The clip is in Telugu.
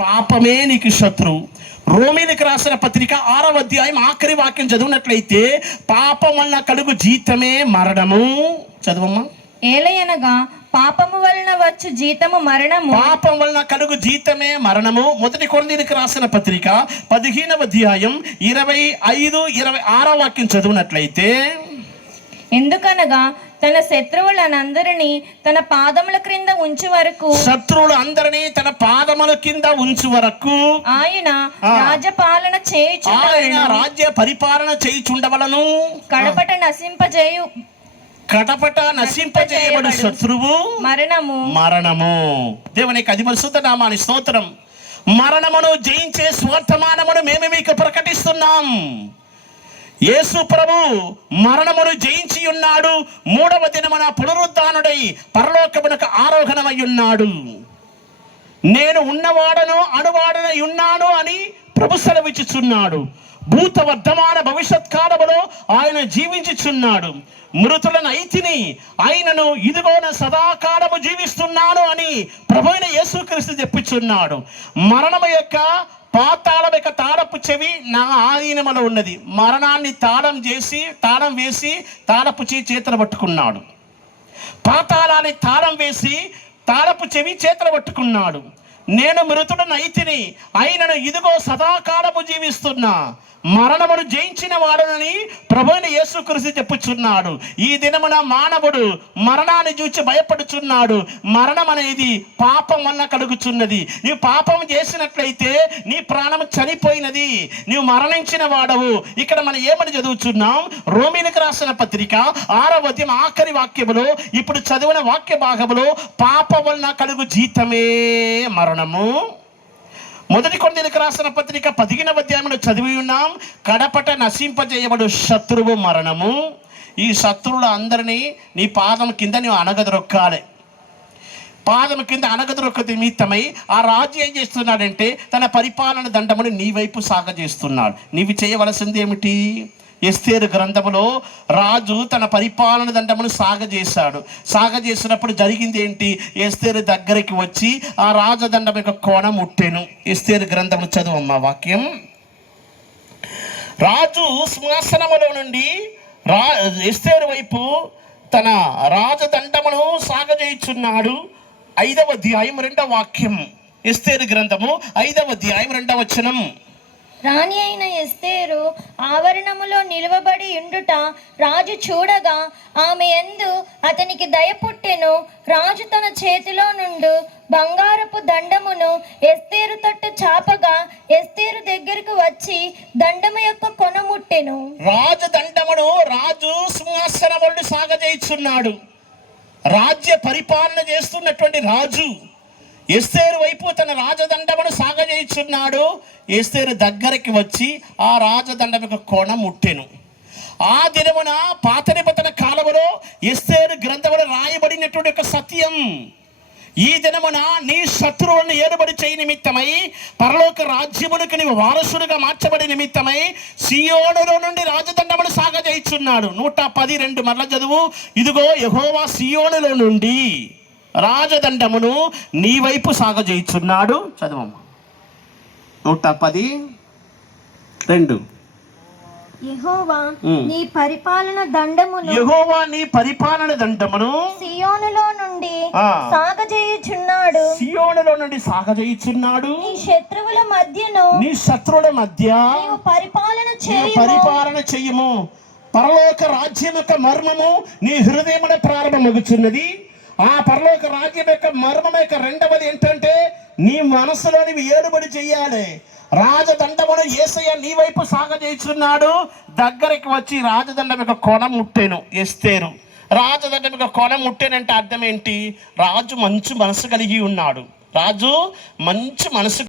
పాపమే నీకు శత్రువు. రోమీలకు రాసిన పత్రిక 6వ అధ్యాయం ఆఖరి వాక్యం చదివినట్లయితే పాపం వలన కలుగు జీతమే మరణము. చదవమ్మా. ఏలయనగా పాపము వలన వచ్చు జీతము మరణము. పాపం వలన కలుగు జీతమే మరణము. 1 కొరింథీయులకు రాసిన పత్రిక 15వ అధ్యాయం 25-26 వాక్యం చదివినట్లయితే, ఎందుకనగా తన శత్రువులనందరినీ తన పాదముల క్రింద ఉంచు వరకు, శత్రువులు అందరినీ తన పాదముల కింద ఉంచు వరకు ఆయన రాజ్యపాలన చేయుచుండవలెను. రాజ్య పరిపాలన చేయుచుండవలను. కడపట నశింపజేయబడు శత్రువు మరణము. దేవునికి అది పరిశుద్ధ నామాని స్తోత్రం. మరణమును జయించే స్వర్తమానమును మేము మీకు ప్రకటిస్తున్నాం. యేసు ప్రభు మరణమును జయించి ఉన్నాడు. 3వ దినమున పునరుద్ధానుడై పరలోకమునకు ఆరోహణమై ఉన్నాడు. నేను ఉన్నవాడను అణువాడనై ఉన్నాను అని ప్రభు సెలవిచ్చుచున్నాడు. భూత వర్ధమాన భవిష్యత్ కాలములో ఆయన జీవించుచున్నాడు. మృతులను అయితిని, ఆయనను ఇదిగోన సదాకాలము జీవిస్తున్నాను అని ప్రభువైన యేసుక్రీస్తు చెప్పుచున్నాడు. మరణము యొక్క పాతాళం యొక్క తాళపు చెవి నా ఆధీనములో ఉన్నది. మరణాన్ని తాళం వేసి తాళపు చేతులు పట్టుకున్నాడు. పాతాళాన్ని తాళం వేసి తాళపు చెవి చేతులు పట్టుకున్నాడు. నేను మృతుడను అయితిని, ఆయనను ఇదిగో సదాకాలము జీవిస్తున్నా, మరణమును జయించిన వాడనని ప్రభువైన యేసుక్రీస్తు చెప్పుచున్నాడు. ఈ దినమున మానవుడు మరణాన్ని చూచి భయపడుచున్నాడు. మరణం అనేది పాపం వల్ల కలుగుచున్నది. నీవు పాపం చేసినట్లయితే నీ ప్రాణం చనిపోయినది, నీవు మరణించిన వాడవు. ఇక్కడ మనం ఏమని చదువుచున్నాం? రోమీలకు రాసిన పత్రిక 6వ అధ్యాయం ఆఖరి వాక్యములో ఇప్పుడు చదివిన వాక్య భాగములో పాపం వలన కలుగు జీతమే మరణము. 1 కొరింథీయులకు రాసిన పత్రిక 15వ అధ్యాయంలో చదివి ఉన్నాం. కడపట నశింపజేయబడు శత్రువు మరణము. ఈ శత్రువులు అందరినీ నీ పాదం కింద నీవు అనగదొరొక్కాలి. పాదం కింద అనగదొరొక్క నిమిత్తమై ఆ రాజు ఏం చేస్తున్నాడంటే తన పరిపాలన దండమును నీ వైపు సాగజేస్తున్నాడు. నీవు చేయవలసింది ఏమిటి? ఎస్తేరు గ్రంథములో రాజు తన పరిపాలన దండమును సాగజేసినప్పుడు జరిగింది ఏంటి? ఎస్తేరు దగ్గరికి వచ్చి ఆ రాజదండం యొక్క కోణ ముట్టెను. ఎస్తేరు గ్రంథమును చదువమ్మా వాక్యం. రాజు సింహాసనములో నుండి ఎస్తేరు వైపు తన రాజదండమును సాగజేయుచున్నాడు. 5వ అధ్యాయం 2వ వాక్యం. ఎస్తేరు గ్రంథము 5వ అధ్యాయం 2వ వచనం. రాణి అయిన ఎస్తేరు ఆవరణములో నిలువబడి ఉండుట రాజు చూడగా ఆమె యందు అతనికి దయ పుట్టెను. రాజు తన చేతిలో నుండి బంగారపు దండమును ఎస్తేరు తట్టు చాపగా ఎస్తేరు దగ్గరకు వచ్చి దండము యొక్క కొన ముట్టెను. రాజదండమును రాజు సింహాసనమును సాగజేయుచున్నాడు. రాజ్య పరిపాలన చేస్తున్నటువంటి రాజు ఎస్తేరు వైపు తన రాజదండమును సాగజేయుచున్నాడు. ఎస్తేరు దగ్గరికి వచ్చి ఆ రాజదండం యొక్క కోణ ముట్టెను. ఆ దినమున పాత నిబంధన కాలములో ఎస్తేరు గ్రంథములో రాయబడినటువంటి ఒక సత్యం. ఈ దినమున నీ శత్రువులను ఏలుబడి చేయి నిమిత్తమై పరలోక రాజ్యములకు నీవు వారసుడిగా మార్చబడి నిమిత్తమై సియోనులో నుండి రాజదండమును సాగజేయుచున్నాడు. 110:2 మరల చదువు. ఇదిగో యెహోవా సియోనులో నుండి రాజదండమును నీ వైపు సాగజేయుచున్నాడు. చదవమ్మా. 110:2. యెహోవా నీ పరిపాలన దండమును సియోనులో నుండి సాగజేయుచున్నాడు. నీ శత్రువుల మధ్య పరిపాలన చెయ్యము. పరలోక రాజ్యం యొక్క మర్మము నీ హృదయమున ప్రారంభమగుచున్నది. ఆ పరలోక రాజ్యం యొక్క మర్మం యొక్క రెండవది ఏంటంటే నీ మనసులో నీవు ఏలుబడి చెయ్యాలి. రాజదండమును యేసయ్య నీ వైపు సాగజేయుచున్నాడు. దగ్గరికి వచ్చి రాజదండం యొక్క కొన ముట్టెను. ఎస్తేరు రాజదండం యొక్క కొన ముట్టెనంటే అర్థం ఏంటి? రాజు మంచి మనసు కలిగి ఉన్నాడు. రాజు మంచి మనసు